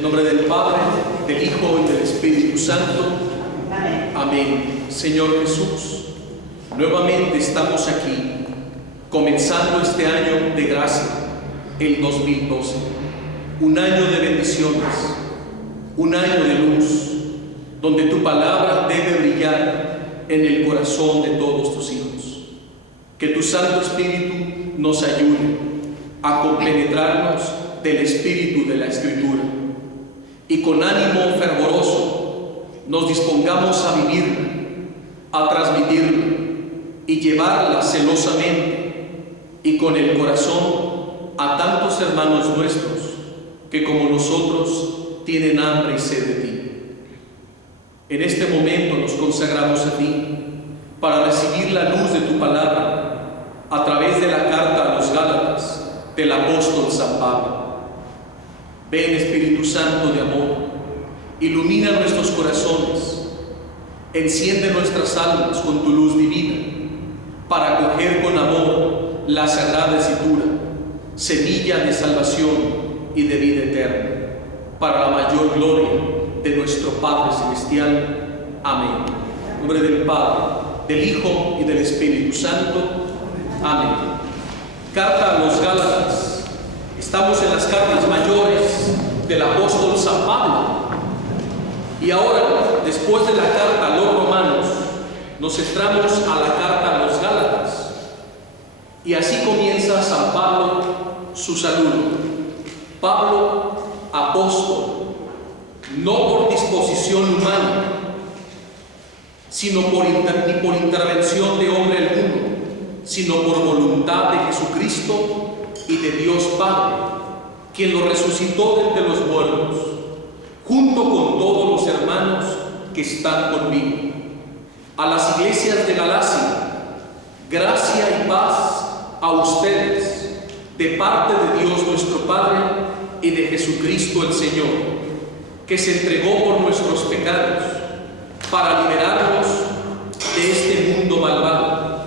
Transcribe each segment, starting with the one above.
En nombre del Padre, del Hijo y del Espíritu Santo. Amén. Señor Jesús, nuevamente estamos aquí, comenzando este año de gracia, el 2012. Un año de bendiciones, un año de luz, donde tu palabra debe brillar en el corazón de todos tus hijos. Que tu Santo Espíritu nos ayude a compenetrarnos del Espíritu de la Escritura y con ánimo fervoroso nos dispongamos a vivirla, a transmitirla y llevarla celosamente y con el corazón a tantos hermanos nuestros que como nosotros tienen hambre y sed de ti. En este momento nos consagramos a ti para recibir la luz de tu palabra a través de la carta a los Gálatas del apóstol San Pablo. Ven, Espíritu Santo de amor, ilumina nuestros corazones, enciende nuestras almas con tu luz divina para acoger con amor la Sagrada Escritura, semilla de salvación y de vida eterna, para la mayor gloria de nuestro Padre Celestial. Amén. En nombre del Padre, del Hijo y del Espíritu Santo. Amén. Carta a los Gálatas. Estamos en las cartas mayores del apóstol San Pablo. Y ahora, después de la carta a los romanos, nos centramos a la carta a los Gálatas. Y así comienza San Pablo su saludo. Pablo, apóstol, no por disposición humana, sino ni por intervención de hombre alguno, sino por voluntad de Jesucristo y de Dios Padre, quien lo resucitó de entre los muertos, junto con todos los hermanos que están conmigo. A las iglesias de Galacia, gracia y paz a ustedes, de parte de Dios nuestro Padre y de Jesucristo el Señor, que se entregó por nuestros pecados para liberarnos de este mundo malvado,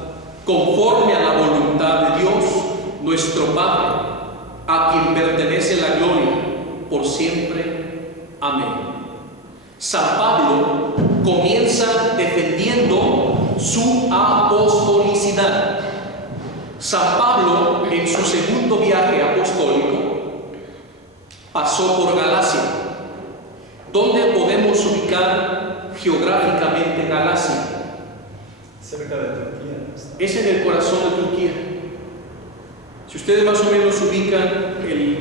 conforme a la voluntad de Dios nuestro Padre, a quien pertenece la gloria por siempre. Amén. San Pablo comienza defendiendo su apostolicidad. San Pablo, en su segundo viaje apostólico, pasó por Galacia. ¿Dónde podemos ubicar geográficamente Galacia? Cerca de Turquía. Es en el corazón de Turquía. Si ustedes más o menos ubican el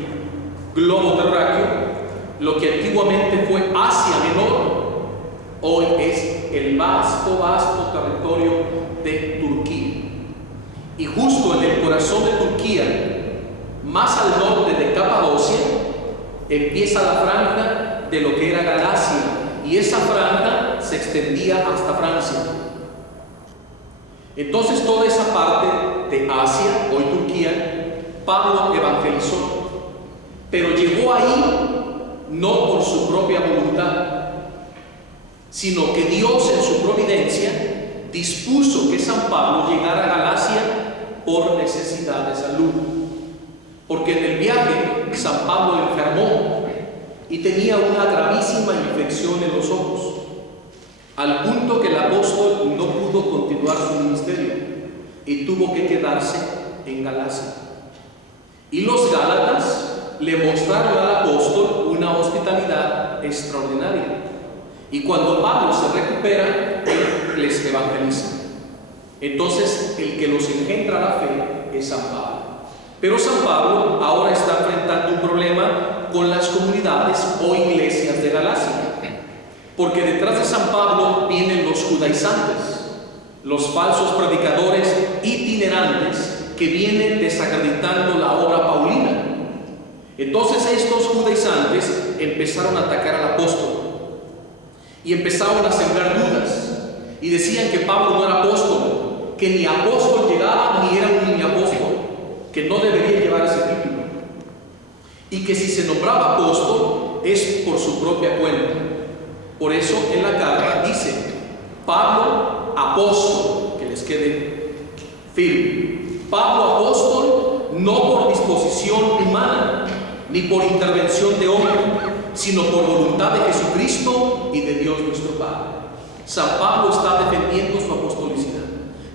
globo terráqueo, lo que antiguamente fue Asia Menor, hoy es el vasto territorio de Turquía. Y justo en el corazón de Turquía, más al norte de Capadocia, empieza la franja de lo que era Galacia, y esa franja se extendía hasta Francia. Entonces toda esa parte de Asia, hoy Turquía, Pablo evangelizó, pero llegó ahí no por su propia voluntad, sino que Dios en su providencia dispuso que San Pablo llegara a Galacia por necesidad de salud, porque en el viaje San Pablo enfermó y tenía una gravísima infección en los ojos, al punto que el apóstol no pudo continuar su ministerio y tuvo que quedarse en Galacia. Y los Gálatas le mostraron al apóstol una hospitalidad extraordinaria. Y cuando Pablo se recupera, él les evangeliza. Entonces, el que los engendra la fe es San Pablo. Pero San Pablo ahora está enfrentando un problema con las comunidades o iglesias de Galacia. Porque detrás de San Pablo vienen los judaizantes, los falsos predicadores itinerantes que vienen desacreditando la obra paulina. Entonces estos judaizantes empezaron a atacar al apóstol y empezaron a sembrar dudas y decían que Pablo no era apóstol, que ni apóstol llegaba ni era un mini apóstol, que no debería llevar ese título y que si se nombraba apóstol es por su propia cuenta. Por eso en la carta dice Pablo apóstol, que les quede firme. Pablo apóstol no por disposición humana ni por intervención de hombre, sino por voluntad de Jesucristo y de Dios nuestro Padre. San Pablo está defendiendo su apostolicidad.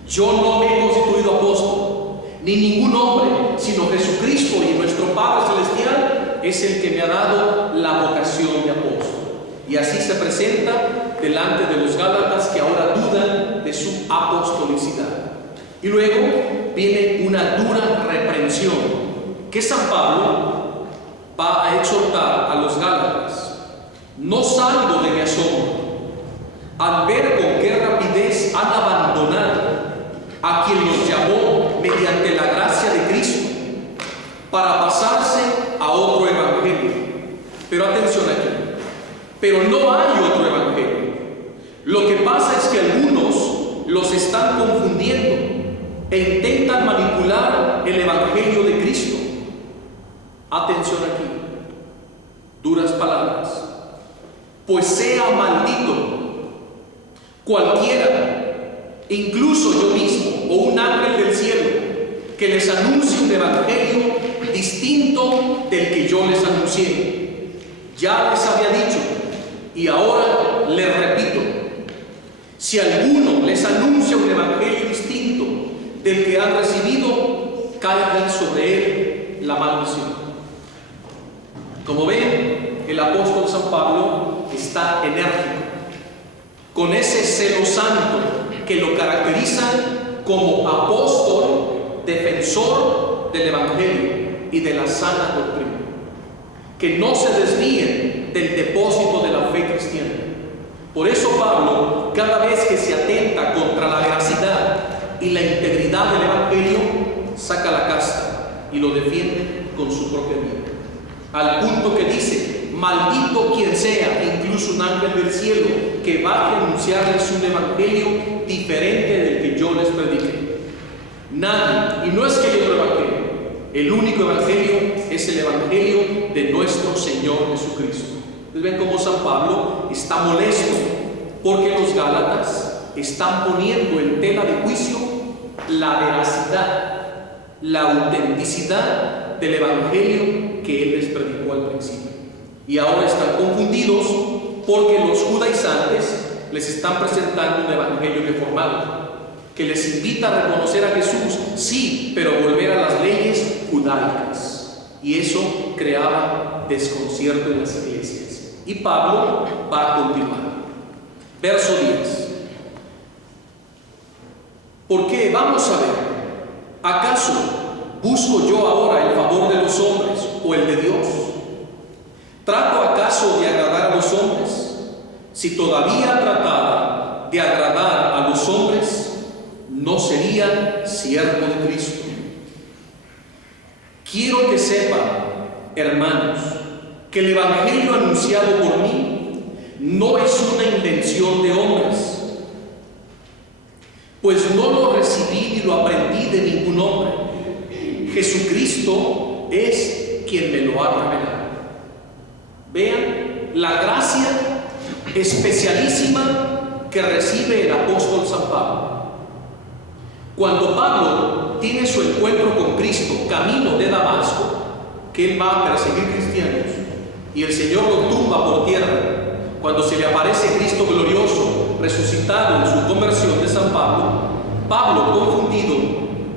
Yo no me he constituido apóstol, ni ningún hombre, sino Jesucristo y nuestro Padre Celestial es el que me ha dado la vocación de apóstol. Y así se presenta delante de los Gálatas que ahora dudan de su apostolicidad. Y luego viene una dura reprensión que San Pablo va a exhortar a los Gálatas. No salgo de mi asombro al ver con qué rapidez han abandonado a quien los llamó mediante la gracia de Cristo para pasarse a otro evangelio. Pero atención aquí, pero no hay otro evangelio. Lo que pasa es que algunos los están confundiendo e intentan manipular el evangelio de Cristo. Atención aquí, duras palabras. Pues sea maldito cualquiera, incluso yo mismo o un ángel del cielo, que les anuncie un evangelio distinto del que yo les anuncié. Ya les había dicho y ahora les repito: si alguno les anuncia un evangelio distinto del que han recibido, caiga sobre él la maldición. Como ven, el apóstol San Pablo está enérgico, con ese celo santo que lo caracteriza como apóstol, defensor del evangelio y de la sana doctrina. Que no se desvíen del depósito de la fe cristiana. Por eso Pablo, cada vez que se atenta contra la veracidad y la integridad del evangelio, saca la casta y lo defiende con su propia vida. Al punto que dice: maldito quien sea, incluso un ángel del cielo, que baje a anunciarles un evangelio diferente del que yo les prediqué. Nadie, y no es que haya otro evangelio, el único evangelio es el evangelio de nuestro Señor Jesucristo. Entonces ven cómo San Pablo está molesto porque los Gálatas están poniendo en tela de juicio la veracidad, la autenticidad del evangelio que él les predicó al principio. Y ahora están confundidos porque los judaizantes les están presentando un evangelio reformado que les invita a reconocer a Jesús, sí, pero volver a las leyes judaicas. Y eso creaba desconcierto en las iglesias. Y Pablo va a continuar. Verso 10. ¿Por qué? Vamos a ver. ¿Acaso busco yo ahora el favor de los hombres o el de Dios? ¿Trato acaso de agradar a los hombres? Si todavía tratara de agradar a los hombres, no sería siervo de Cristo. Quiero que sepan, hermanos, que el evangelio anunciado por mí no es una invención de hombres, pues no lo recibí ni lo aprendí de ningún hombre. Jesucristo es quien me lo ha revelado. Vean la gracia especialísima que recibe el apóstol San Pablo. Cuando Pablo tiene su encuentro con Cristo camino de Damasco, que él va a perseguir cristianos, y el Señor lo tumba por tierra, cuando se le aparece Cristo glorioso, resucitado en su conversión de San Pablo, Pablo, confundido,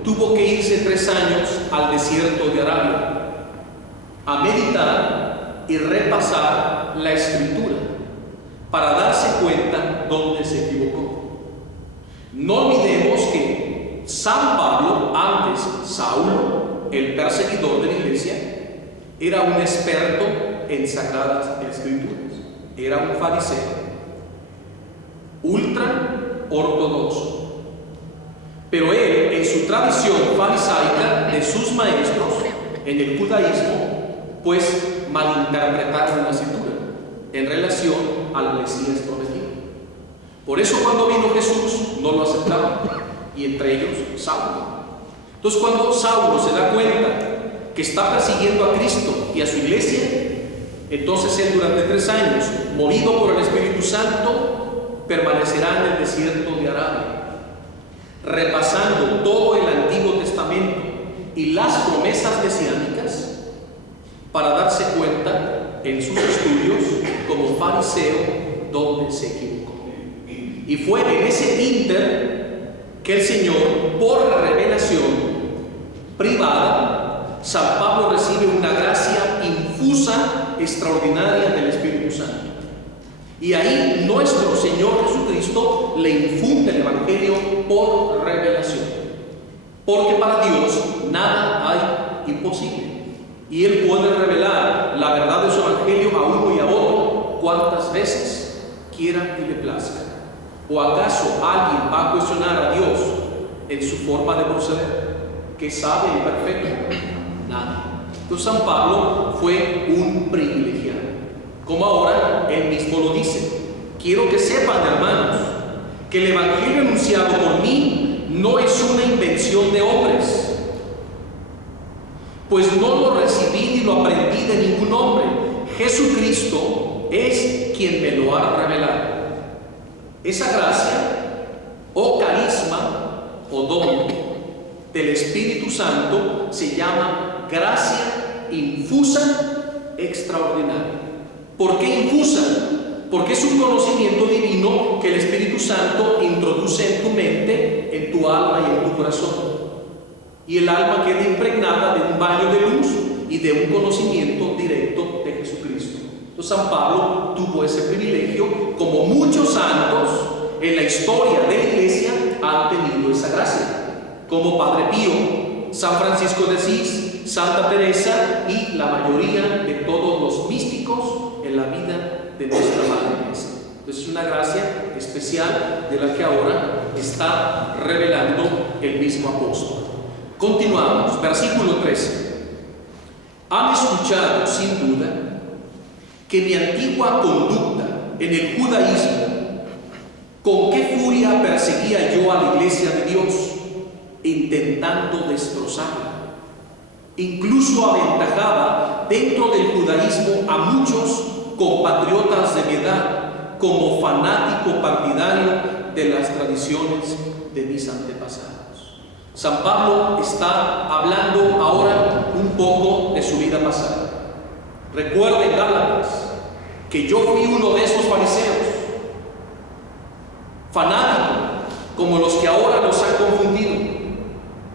tuvo que irse 3 años al desierto de Arabia a meditar y repasar la Escritura para darse cuenta dónde se equivocó. No olvidemos que San Pablo, antes Saulo, el perseguidor de la iglesia, era un experto en sagradas escrituras. Era un fariseo ultra ortodoxo. Pero él, en su tradición farisaica de sus maestros en el judaísmo, pues malinterpretaron la escritura en relación al Mesías prometido. Por eso cuando vino Jesús no lo aceptaban, y entre ellos Saulo. Entonces cuando Saulo se da cuenta que está persiguiendo a Cristo y a su iglesia, entonces él durante 3 años, movido por el Espíritu Santo, permanecerá en el desierto de Arabia, repasando todo el Antiguo Testamento y las promesas mesiánicas para darse cuenta en sus estudios como fariseo donde se equivocó. Y fue en ese ínter que el Señor, por revelación privada, San Pablo recibe una gracia infusa, extraordinaria del Espíritu Santo. Y ahí nuestro Señor Jesucristo le infunde el Evangelio por revelación. Porque para Dios nada hay imposible. Y Él puede revelar la verdad de su Evangelio a uno y a otro cuantas veces quiera y le plazca. ¿O acaso alguien va a cuestionar a Dios en su forma de proceder? ¿Qué sabe el perfecto? Nada. Entonces San Pablo fue un privilegiado. Como ahora él mismo lo dice. Quiero que sepan, hermanos, que el Evangelio anunciado por mí no es una invención de hombres, pues no lo recibí ni lo aprendí de ningún hombre. Jesucristo es quien me lo ha revelado. Esa gracia, o carisma, o don del Espíritu Santo se llama gracia infusa extraordinaria. ¿Por qué infusa? Porque es un conocimiento divino que el Espíritu Santo introduce en tu mente, en tu alma y en tu corazón. Y el alma queda impregnada de un baño de luz y de un conocimiento directo de Jesucristo. Entonces San Pablo tuvo ese privilegio, como muchos santos en la historia de la Iglesia han tenido esa gracia, como Padre Pío, San Francisco de Asís, Santa Teresa y la mayoría de todos los místicos en la vida de nuestra Madre Iglesia. Entonces es una gracia especial de la que ahora está revelando el mismo apóstol. Continuamos, versículo 13. Han escuchado sin duda que mi antigua conducta en el judaísmo, con qué furia perseguía yo a la iglesia de Dios, intentando destrozarla. Incluso aventajaba dentro del judaísmo a muchos compatriotas de mi edad como fanático partidario de las tradiciones de mis antepasados. San Pablo está hablando ahora un poco de su vida pasada. Recuerden, Gálatas, que yo fui uno de esos fariseos, fanático, como los que ahora los han confundido,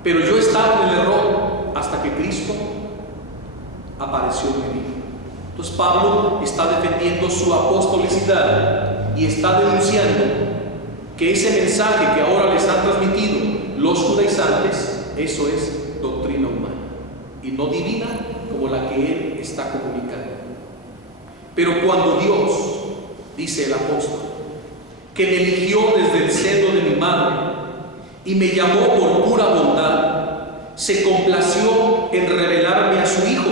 pero yo estaba en el error hasta que Cristo apareció en mí. Entonces Pablo está defendiendo su apostolicidad y está denunciando que ese mensaje que ahora les han transmitido los judaizantes, eso es doctrina humana y no divina como la que él está comunicando. Pero cuando Dios, dice el apóstol, que me eligió desde el seno de mi madre y me llamó por pura bondad, se complació en revelarme a su Hijo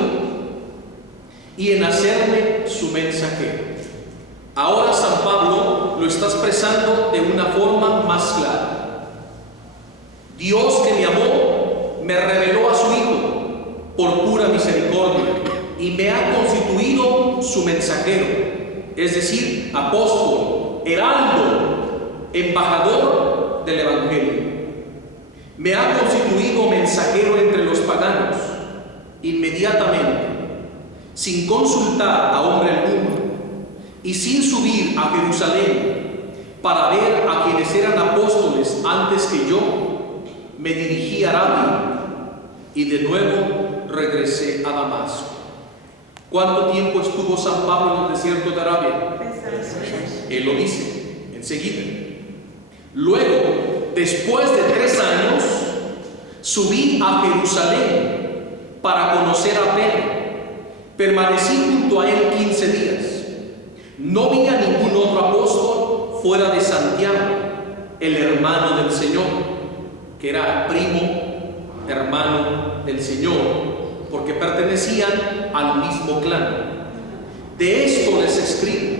y en hacerme su mensajero. Ahora San Pablo lo está expresando de una forma más clara. Dios que me amó me reveló a su Hijo por pura misericordia y me ha constituido su mensajero, es decir, apóstol, heraldo, embajador del Evangelio. Me ha constituido mensajero entre los paganos, inmediatamente, sin consultar a hombre alguno y sin subir a Jerusalén para ver a quienes eran apóstoles antes que yo, me dirigí a Arabia y de nuevo regresé a Damasco. ¿Cuánto tiempo estuvo San Pablo en el desierto de Arabia? 3 años. Él lo dice enseguida. Luego, después de 3 años, subí a Jerusalén para conocer a Pedro. Permanecí junto a él 15 días. No vi a ningún otro apóstol fuera de Santiago, el hermano del Señor, que era primo hermano del Señor, porque pertenecían al mismo clan. De esto les escribo: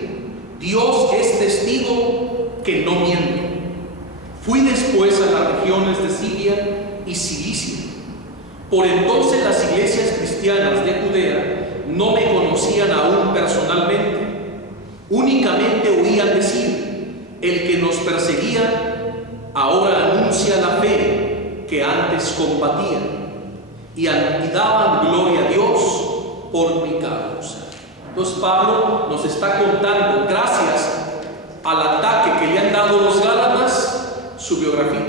Dios es testigo que no miento. Fui después a las regiones de Siria y Cilicia. Por entonces las iglesias cristianas de Judea no me conocían aún personalmente. Únicamente oían decir: el que nos perseguía ahora anuncia la fe que antes combatía, y daban gloria a Dios por mi causa. Entonces Pablo nos está contando, gracias al ataque que le han dado los Gálatas, su biografía.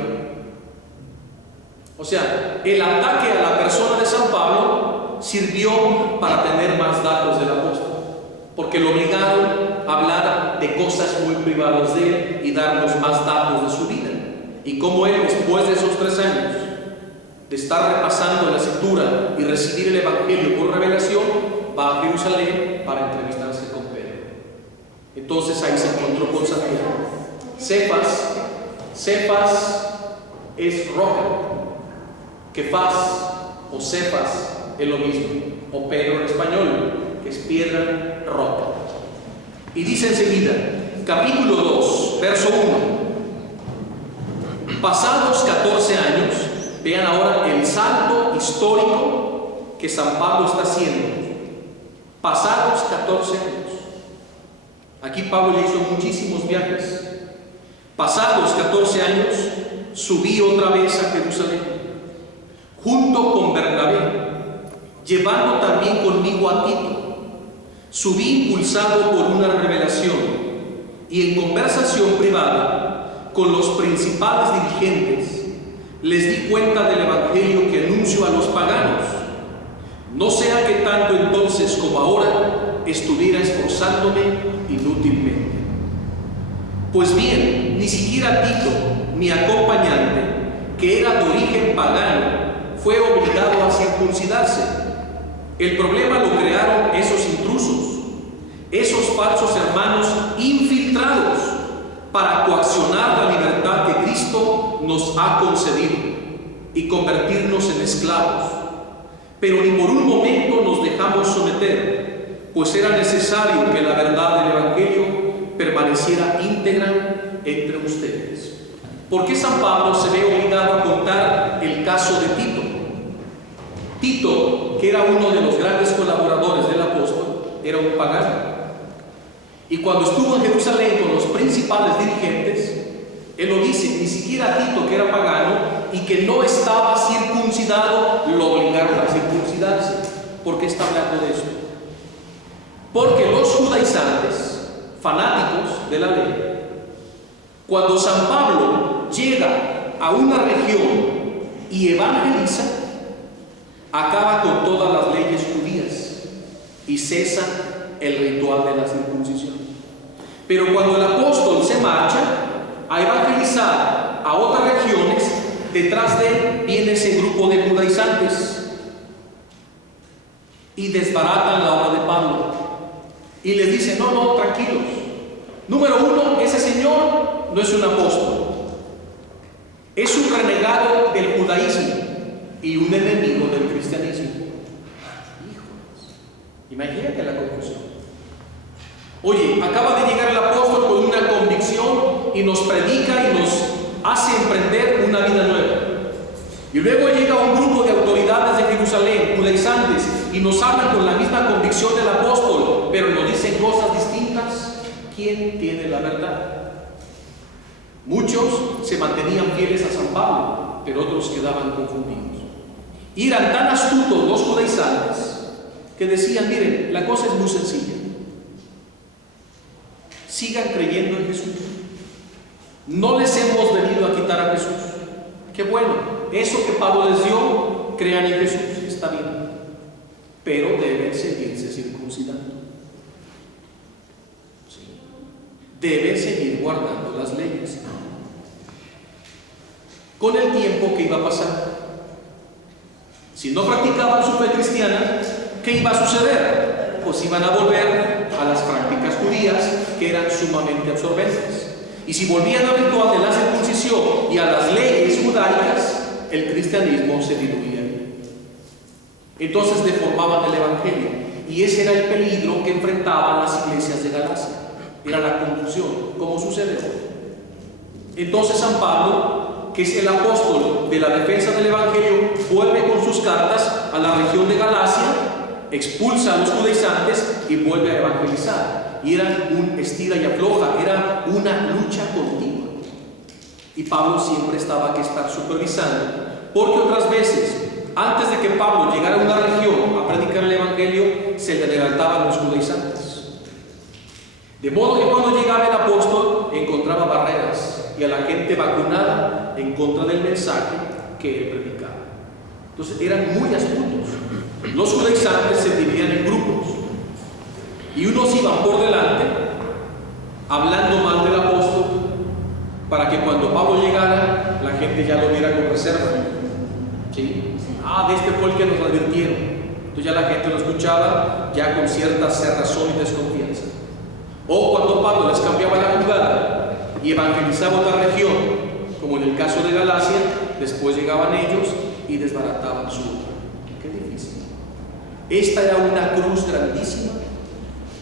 O sea, el ataque a la persona de San Pablo sirvió para tener más datos del apóstol, porque lo obligaron a hablar de cosas muy privadas de él y darnos más datos de su vida. Y cómo él, después de esos 3 años de estar repasando la escritura y recibir el Evangelio por revelación, va a Jerusalén para entrevistarse con Pedro. Entonces ahí se encontró con Santiago. Cefas es roca. Kefas o Cefas es lo mismo, o Pedro en español, que es piedra, roca. Y dice enseguida, capítulo 2, verso 1. Pasados 14 años, vean ahora el salto histórico que San Pablo está haciendo. Pasados 14 años. Aquí Pablo le hizo muchísimos viajes. Pasados 14 años, subí otra vez a Jerusalén, junto con Bernabé, llevando también conmigo a Tito. Subí impulsado por una revelación y en conversación privada con los principales dirigentes les di cuenta del evangelio que anuncio a los paganos, no sea que tanto entonces como ahora estuviera esforzándome inútilmente. Pues bien, ni siquiera Tito, mi acompañante, que era de origen pagano, fue obligado a circuncidarse. El problema lo crearon esos intrusos, esos falsos hermanos infiltrados para coaccionar la libertad que Cristo nos ha concedido y convertirnos en esclavos. Pero ni por un momento nos dejamos someter, pues era necesario que la verdad del Evangelio permaneciera íntegra entre ustedes. ¿Por qué San Pablo se ve obligado a contar el caso de Tito? Tito, que era uno de los grandes colaboradores del apóstol, era un pagano. Y cuando estuvo en Jerusalén con los principales dirigentes, él lo dice, ni siquiera Tito, que era pagano y que no estaba circuncidado, lo obligaron a circuncidarse. ¿Por qué está hablando de esto? Porque los judaizantes, fanáticos de la ley, cuando San Pablo llega a una región y evangeliza, acaba con todas las leyes judías y cesa el ritual de la circuncisión. Pero cuando el apóstol se marcha a evangelizar a otras regiones, detrás de él viene ese grupo de judaizantes y desbaratan la obra de Pablo y les dicen, no, tranquilos. Número 1, ese señor no es un apóstol, es un renegado del judaísmo y un enemigo del cristianismo. Hijos, imagínate la confusión. Oye, acaba de llegar el apóstol con una convicción y nos predica y nos hace emprender una vida nueva. Y luego llega un grupo de autoridades de Jerusalén, judaizantes, y nos hablan con la misma convicción del apóstol, pero nos dicen cosas distintas. ¿Quién tiene la verdad? Muchos se mantenían fieles a San Pablo, pero otros quedaban confundidos. Y eran tan astutos los judaizantes que decían, miren, la cosa es muy sencilla. Sigan creyendo en Jesús. No les hemos venido a quitar a Jesús. Qué bueno, eso que Pablo les dio, crean en Jesús, está bien. Pero deben seguirse circuncidando. Sí. Deben seguir guardando las leyes. Con el tiempo, ¿qué iba a pasar? Si no practicaban su fe cristiana, ¿qué iba a suceder? Pues iban a volver a las prácticas judías, que eran sumamente absorbentes. Y si volvían al ritual de la circuncisión y a las leyes judaicas, el cristianismo se diluía. Entonces deformaban el evangelio. Y ese era el peligro que enfrentaban las iglesias de Galacia. Era la confusión, como sucede hoy. Entonces San Pablo, que es el apóstol de la defensa del evangelio, vuelve con sus cartas a la región de Galacia, expulsa a los judaizantes y vuelve a evangelizar. Y era un estira y afloja, era una lucha continua. Y Pablo siempre estaba que estar supervisando, porque otras veces, antes de que Pablo llegara a una región a predicar el Evangelio, se le adelantaban los judaizantes. De modo que cuando llegaba el apóstol, encontraba barreras y a la gente vacunada en contra del mensaje que él predicaba. Entonces eran muy astutos. Los judaizantes se dividían en grupos y unos iban por delante hablando mal del apóstol para que cuando Pablo llegara la gente ya lo viera con reserva. ¿Sí? De este fue el que nos advirtieron. Entonces ya la gente lo escuchaba ya con cierta cerrazón y desconfianza. O cuando Pablo les cambiaba la jugada y evangelizaba otra región, como en el caso de Galacia, después llegaban ellos y desbarataban su obra. Qué difícil. Esta era una cruz grandísima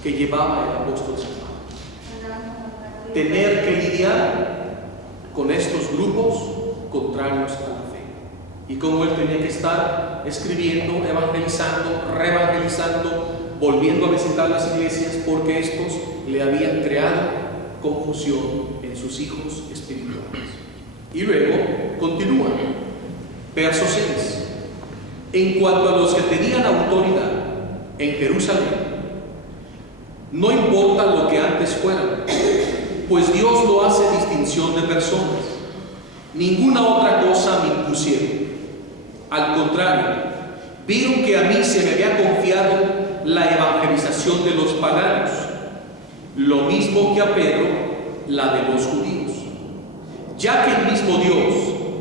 que llevaba el apóstol San Pablo. Tener que lidiar con estos grupos contrarios a la fe. Y como él tenía que estar escribiendo, evangelizando, reevangelizando, volviendo a visitar las iglesias, porque estos le habían creado confusión en sus hijos espirituales. Y luego continúa, verso 6. En cuanto a los que tenían autoridad en Jerusalén, no importa lo que antes fueran, pues Dios no hace distinción de personas. Ninguna otra cosa me impusieron. Al contrario, vieron que a mí se me había confiado la evangelización de los paganos, lo mismo que a Pedro, la de los judíos. Ya que el mismo Dios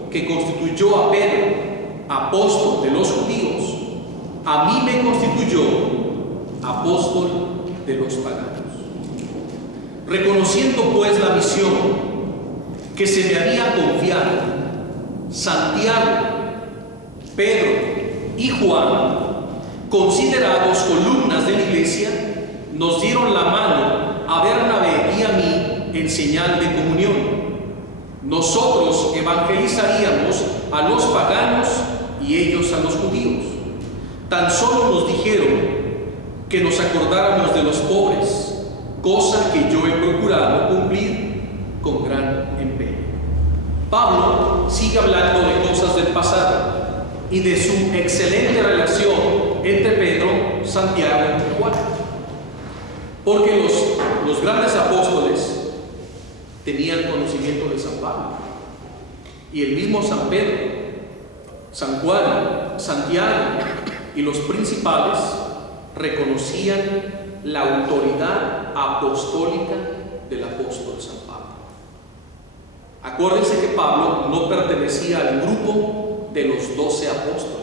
que constituyó a Pedro apóstol de los judíos, a mí me constituyó apóstol de los paganos. Reconociendo pues la misión que se me había confiado, Santiago, Pedro y Juan, considerados columnas de la iglesia, nos dieron la mano a Bernabé y a mí en señal de comunión. Nosotros evangelizaríamos a los paganos y ellos a los judíos. Tan solo nos dijeron que nos acordáramos de los pobres, cosa que yo he procurado cumplir con gran empeño. Pablo sigue hablando de cosas del pasado y de su excelente relación entre Pedro, Santiago y Juan. Porque los grandes apóstoles tenían conocimiento de San Pablo. Y el mismo San Pedro, San Juan, Santiago y los principales reconocían la autoridad apostólica del apóstol San Pablo. Acuérdense que Pablo no pertenecía al grupo de los 12 apóstoles.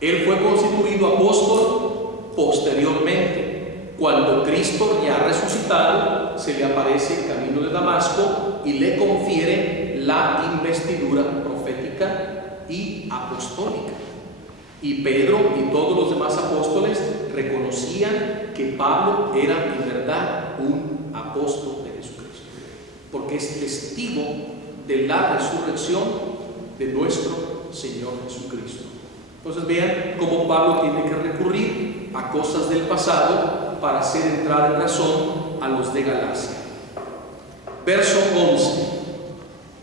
Él fue constituido apóstol posteriormente, cuando Cristo, ya resucitado, se le aparece en camino de Damasco y le confiere la investidura profética y apostólica. Y Pedro y todos los demás apóstoles reconocían que Pablo era en verdad un apóstol de Jesucristo, porque es testigo de la resurrección de nuestro Señor Jesucristo. Entonces vean cómo Pablo tiene que recurrir a cosas del pasado para hacer entrar en razón a los de Galacia. Verso 11.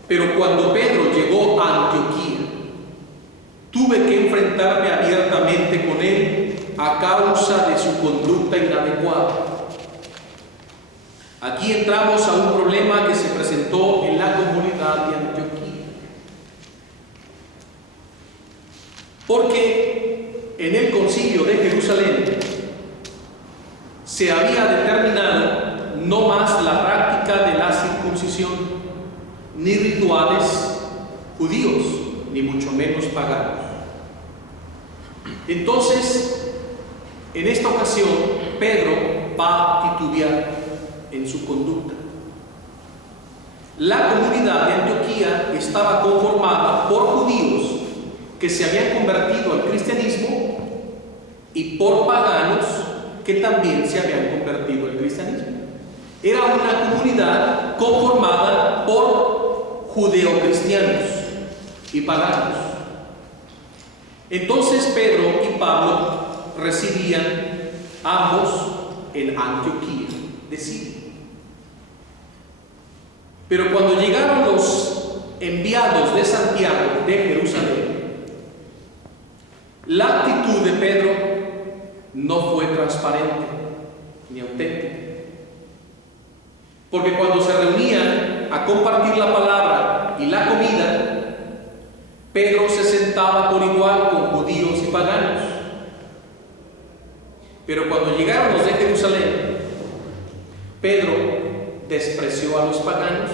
Pero cuando Pedro llegó a Antioquía, tuve que enfrentarme abiertamente con él a causa de su conducta inadecuada. Aquí entramos a un problema que se presentó en la comunidad de Antioquía. Porque en el concilio de Jerusalén se había determinado no más la práctica de la circuncisión, ni rituales judíos, ni mucho menos paganos. Entonces, en esta ocasión, Pedro va a titubear en su conducta. La comunidad de Antioquía estaba conformada por judíos que se habían convertido al cristianismo y por paganos que también se habían convertido al cristianismo. Era una comunidad conformada por judeocristianos y paganos. Entonces Pedro y Pablo residían ambos en Antioquía de Siria. Pero cuando llegaron los enviados de Santiago de Jerusalén, la actitud actitud de Pedro no fue transparente ni auténtica. Porque cuando se reunían a compartir la palabra y la comida, Pedro se sentaba por igual con judíos y paganos. Pero cuando llegaron los de Jerusalén, Pedro despreció a los paganos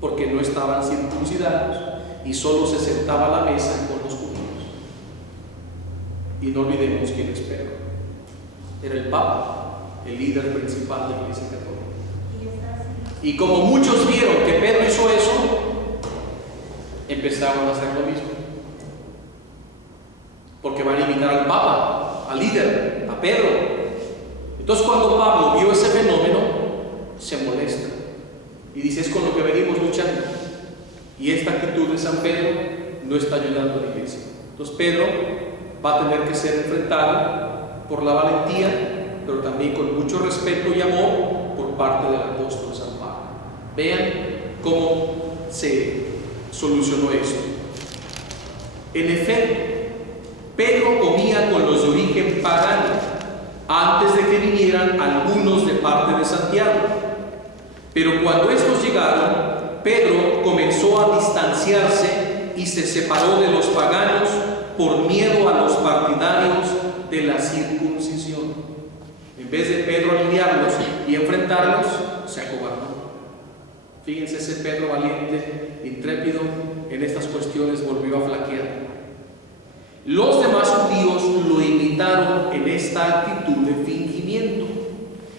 porque no estaban circuncidados y solo se sentaba a la mesa con los judíos. Y no olvidemos quién es Pedro. Era el Papa, el líder principal de la Iglesia Católica. Y como muchos vieron que Pedro hizo eso, empezaron a hacer lo mismo. Porque van a imitar al Papa, al líder, a Pedro. Entonces cuando Pablo vio ese fenómeno, se molesta y dice: es con lo que venimos luchando. Y esta actitud de San Pedro no está ayudando a la iglesia. Entonces Pedro va a tener que ser enfrentado por la valentía, pero también con mucho respeto y amor por parte del apóstol San Pablo. Vean cómo se solucionó esto. En efecto, Pedro comía con los de origen pagano antes de que vinieran algunos de parte de Santiago. Pero cuando estos llegaron, Pedro comenzó a distanciarse y se separó de los paganos por miedo a los partidarios de la circuncisión. En vez de Pedro alinearlos y enfrentarlos, se acobardó. Fíjense, ese Pedro valiente, intrépido, en estas cuestiones volvió a flaquear. Los demás judíos lo imitaron en esta actitud de fingimiento,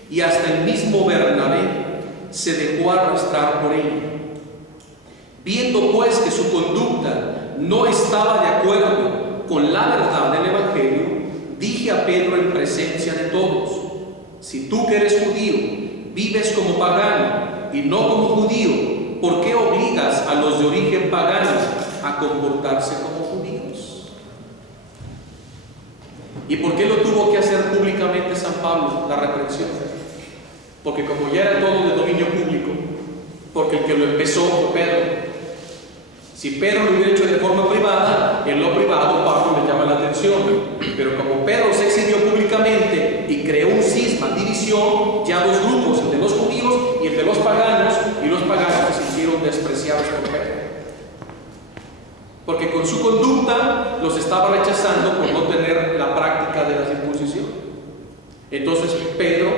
y hasta el mismo Bernabé se dejó arrastrar por ella. Viendo pues que su conducta no estaba de acuerdo con la verdad del Evangelio, dije a Pedro en presencia de todos: si tú que eres judío vives como pagano y no como judío, ¿por qué obligas a los de origen pagano a comportarse como judíos? ¿Y por qué lo tuvo que hacer públicamente San Pablo, la reprensión? Porque como ya era todo de dominio público, porque el que lo empezó fue Pedro. Si Pedro lo hubiera hecho de forma privada, en lo privado Pablo le llama la atención. Pero como Pedro se exhibió públicamente y creó un cisma, división, ya dos grupos, el de los judíos y el de los paganos, y los paganos se hicieron despreciados por Pedro. Porque con su conducta los estaba rechazando por no tener la práctica de la circuncisión. Entonces Pedro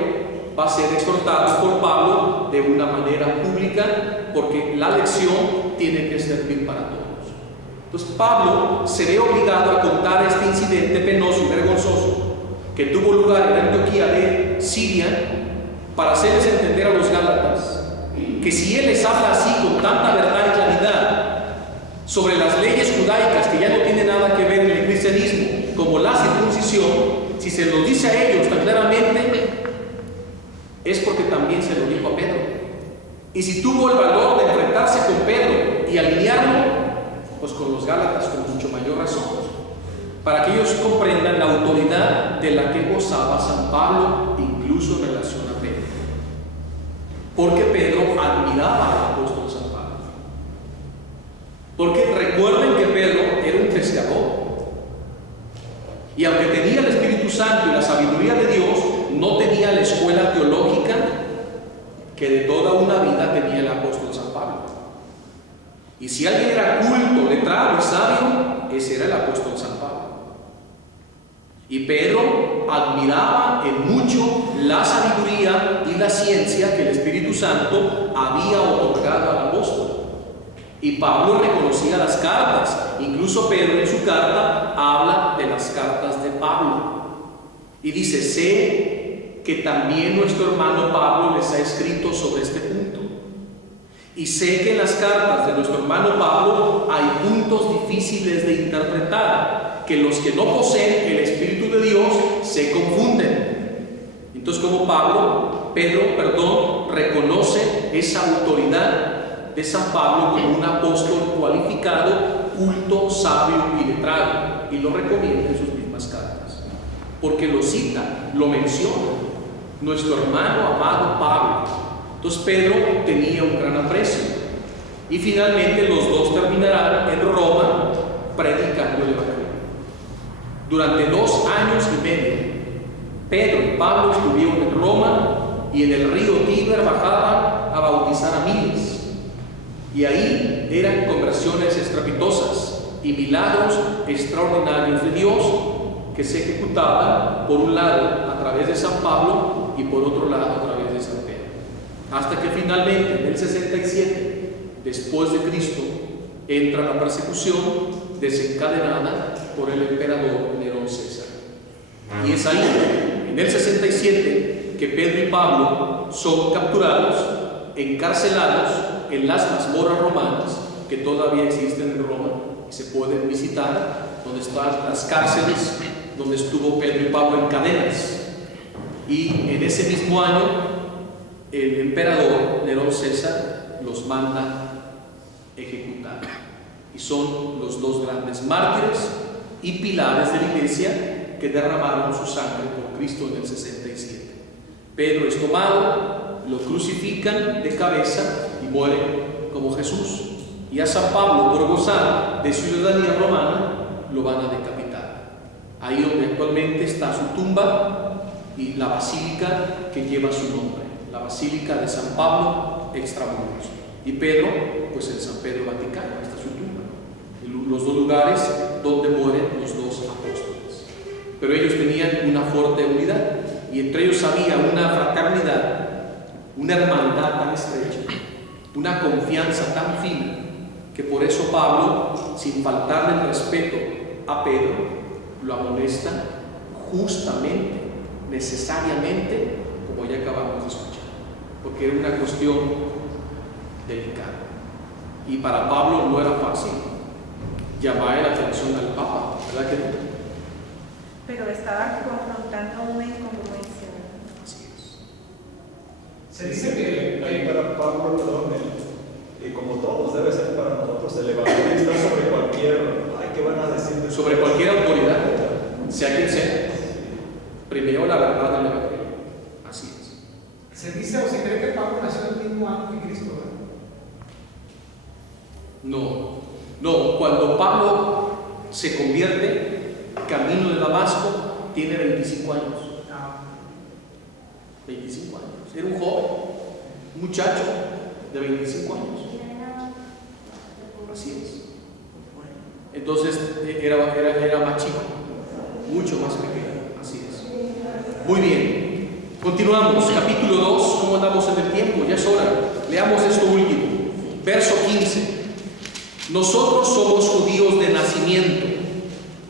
va a ser exhortado por Pablo de una manera pública, porque la lección tiene que servir para todos. Entonces Pablo se ve obligado a contar este incidente penoso y vergonzoso que tuvo lugar en Antioquía de Siria, para hacerles entender a los gálatas que si él les habla así con tanta verdad y claridad sobre las leyes judaicas que ya no tienen nada que ver en el cristianismo, como la circuncisión, si se lo dice a ellos tan claramente, es porque también se lo dijo a Pedro. Y si tuvo el valor de enfrentarse con Pedro y alinearlo, pues con los gálatas con mucho mayor razón, para que ellos comprendan la autoridad de la que gozaba San Pablo, incluso en relación a Pedro. Porque Pedro admiraba al apóstol San Pablo. Porque recuerden que Pedro era un pescador, y aunque tenía el Espíritu Santo y la sabiduría de Dios, no tenía la escuela teológica que de toda una vida tenía el apóstol San Pablo. Y si alguien era culto, letrado y sabio, ese era el apóstol San Pablo. Y Pedro admiraba en mucho la sabiduría y la ciencia que el Espíritu Santo había otorgado al apóstol. Y Pablo reconocía las cartas. Incluso Pedro en su carta habla de las cartas de Pablo. Y dice: sé que también nuestro hermano Pablo les ha escrito sobre este punto. Y sé que en las cartas de nuestro hermano Pablo hay puntos difíciles de interpretar, que los que no poseen el Espíritu de Dios se confunden. Entonces, como Pedro reconoce esa autoridad de San Pablo como un apóstol cualificado, culto, sabio y letrado, y lo recomienda en sus mismas cartas, porque lo cita, lo menciona, nuestro hermano amado Pablo. Entonces Pedro tenía un gran aprecio, y finalmente los dos terminarán en Roma predicando el Evangelio. Durante 2 años y medio, Pedro y Pablo estuvieron en Roma y en el río Tíber bajaban a bautizar a miles. Y ahí eran conversiones estrepitosas y milagros extraordinarios de Dios que se ejecutaban por un lado a través de San Pablo y por otro lado a través de San Pedro. Hasta que finalmente en el 67 después de Cristo entra la persecución desencadenada por el emperador Nerón César. Y es ahí, en el 67, que Pedro y Pablo son capturados, encarcelados en las mazmorras romanas que todavía existen en Roma y se pueden visitar, donde están las cárceles donde estuvo Pedro y Pablo en cadenas. Y en ese mismo año el emperador Nerón César los manda ejecutar, y son los 2 grandes mártires y pilares de la iglesia que derramaron su sangre por Cristo en el 67. Pedro es tomado, lo crucifican de cabeza y muere como Jesús, y a San Pablo, por gozar de ciudadanía romana, lo van a decapitar. Ahí donde actualmente está su tumba y la basílica que lleva su nombre, la Basílica de San Pablo Extramuros. Y Pedro, pues en San Pedro Vaticano, está su tumba, los 2 lugares donde mueren los 2 apóstoles. Pero ellos tenían una fuerte unidad, y entre ellos había una fraternidad, una hermandad tan estrecha, una confianza tan fina, que por eso Pablo, sin faltarle el respeto a Pedro, lo amonesta justamente, necesariamente, como ya acabamos de escuchar, porque era una cuestión delicada. Y para Pablo no era fácil llamar la atención al Papa, ¿verdad que no? Pero estaba confrontando una incongruencia. Así es. Se dice que ahí para Pablo, y como todos, debe ser para nosotros, el evangelio está sobre cualquier, ¿qué van a decir? Sobre cualquier autoridad, sea quien sea, primero la verdad del evangelio. Así es. Se dice o se cree que Pablo nació el mismo año que Cristo, ¿verdad? No, cuando Pablo se convierte, camino de Damasco, tiene 25 años. 25 años. Era un joven, un muchacho de 25 años. Así es. Entonces era más chico, mucho más pequeño. Así es. Muy bien. Continuamos. Capítulo 2. ¿Cómo andamos en el tiempo? Ya es hora. Leamos esto último. Verso 15. Nosotros somos judíos de nacimiento,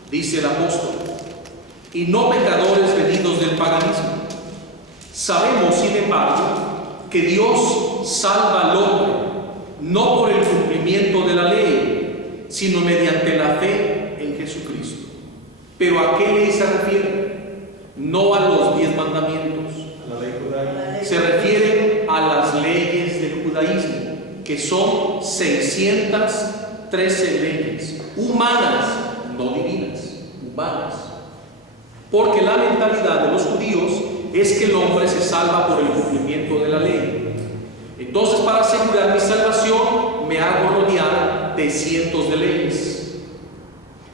dice el apóstol, y no pecadores venidos del paganismo. Sabemos, sin embargo, que Dios salva al hombre, no por el cumplimiento de la ley, sino mediante la fe en Jesucristo. ¿Pero a qué ley se refiere? No a los 10 mandamientos. A la ley judaica. Se refiere a las leyes del judaísmo, que son 613 leyes humanas, no divinas, humanas. Porque la mentalidad de los judíos es que el hombre se salva por el cumplimiento de la ley. Entonces, para asegurar mi salvación, me hago rodear de cientos de leyes.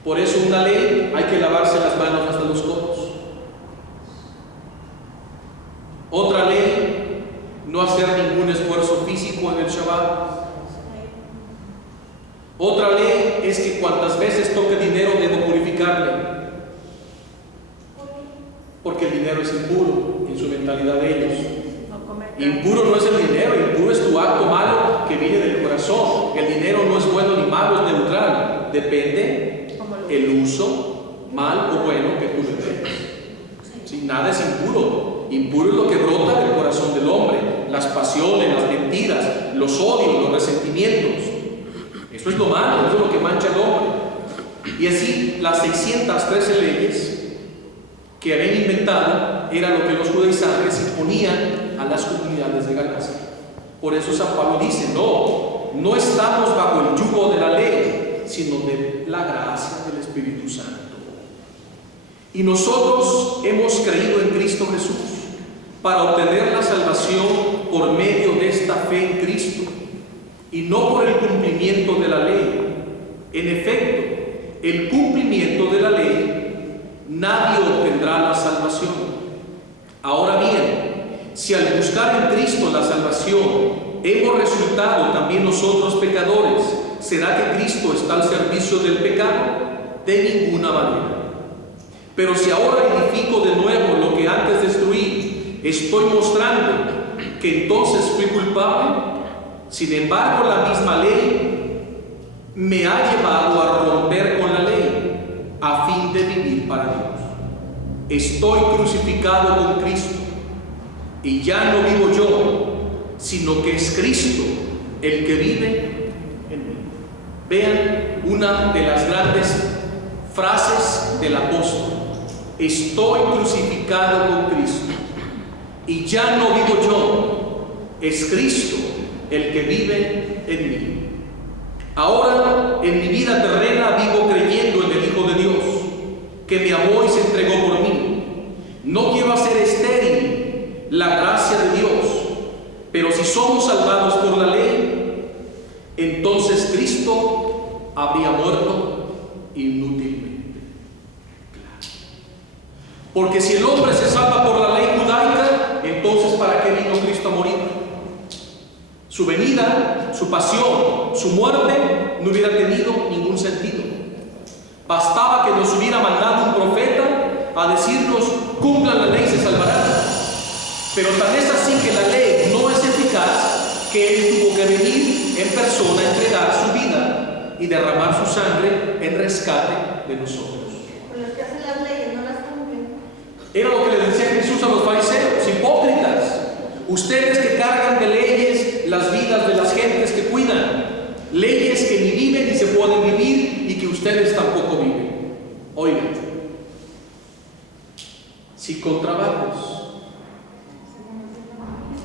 Por eso, una ley hay que lavarse las manos hasta los codos. Otra ley, no hacer ningún esfuerzo físico en el Shabbat. Otra ley es que cuantas veces toque dinero debo purificarme, porque el dinero es impuro en su mentalidad de ellos. Impuro no es el dinero, impuro es tu acto malo que viene del corazón. El dinero no es bueno ni malo, es neutral. Depende el uso mal o bueno que tú le des. ¿Sí? Nada es impuro. Impuro es lo que brota del corazón del hombre: las pasiones, las mentiras, los odios, los resentimientos. Eso es lo malo, eso es lo que mancha al hombre. Y así, las 613 leyes que habían inventado era lo que los judaizantes imponían a las comunidades de Galacia. Por eso San Pablo dice: no estamos bajo el yugo de la ley, sino de la gracia del Espíritu Santo. Y nosotros hemos creído en Cristo Jesús para obtener la salvación por medio de esta fe en Cristo, y no por el cumplimiento de la ley. En efecto, el cumplimiento de la ley nadie obtendrá la salvación. Ahora bien, si al buscar en Cristo la salvación hemos resultado también nosotros pecadores, ¿será que Cristo está al servicio del pecado? De ninguna manera. Pero si ahora edifico de nuevo lo que antes destruí, estoy mostrando que entonces fui culpable. Sin embargo, la misma ley me ha llevado a romper con la ley a fin de vivir para Dios. Estoy crucificado con Cristo y ya no vivo yo, sino que es Cristo el que vive en mí. Vean una de las grandes frases del apóstol: estoy crucificado con Cristo y ya no vivo yo, es Cristo el que vive en mí. Ahora en mi vida terrena vivo creyendo en el Hijo de Dios, que me amó y se entregó por mí. No quiero hacer estéril la gracia de Dios, pero si somos salvados por la ley, entonces Cristo habría muerto inútilmente. Porque si el hombre se salva por la ley judaica, entonces ¿para qué vino Cristo a morir? Su venida, su pasión, su muerte no hubiera tenido ningún sentido. Bastaba que nos hubiera mandado un profeta a decirnos: cumplan la ley y se salvarán. Pero tan es así que la ley no es eficaz, que Él tuvo que venir en persona a entregar su vida y derramar su sangre en rescate de nosotros. Los que hacen las leyes no las cumplen. Era lo que le decía Jesús a los fariseos: hipócritas, ustedes que cargan de leyes las vidas de las gentes que cuidan, leyes que ni viven ni se pueden vivir y que ustedes tampoco viven. Oigan, si con trabajos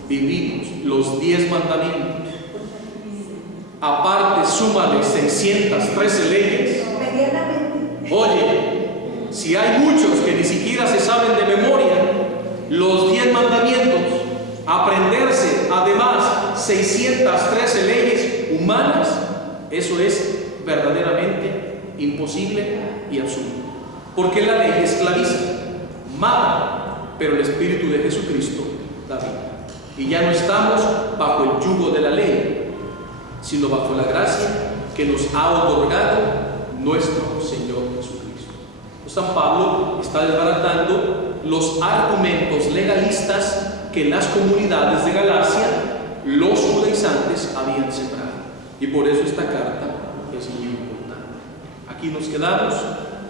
vivimos los 10 mandamientos, aparte súmale 613 leyes. Oye, si hay muchos que ni siquiera se saben de memoria los 10 mandamientos, aprenderse además 613 leyes humanas, eso es verdaderamente imposible y absurdo. Porque la ley esclaviza, mata, pero el Espíritu de Jesucristo da vida. Y ya no estamos bajo el yugo de la ley, sino bajo la gracia que nos ha otorgado nuestro Señor Jesucristo. San Pablo está desbaratando los argumentos legalistas que en las comunidades de Galacia los judaizantes habían sembrado. Y por eso esta carta es muy importante. Aquí nos quedamos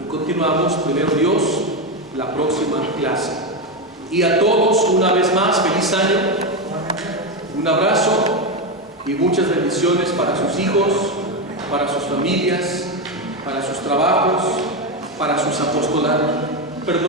y continuamos, primero Dios, la próxima clase. Y a todos una vez más, feliz año, un abrazo y muchas bendiciones para sus hijos, para sus familias, para sus trabajos, para sus apostolados.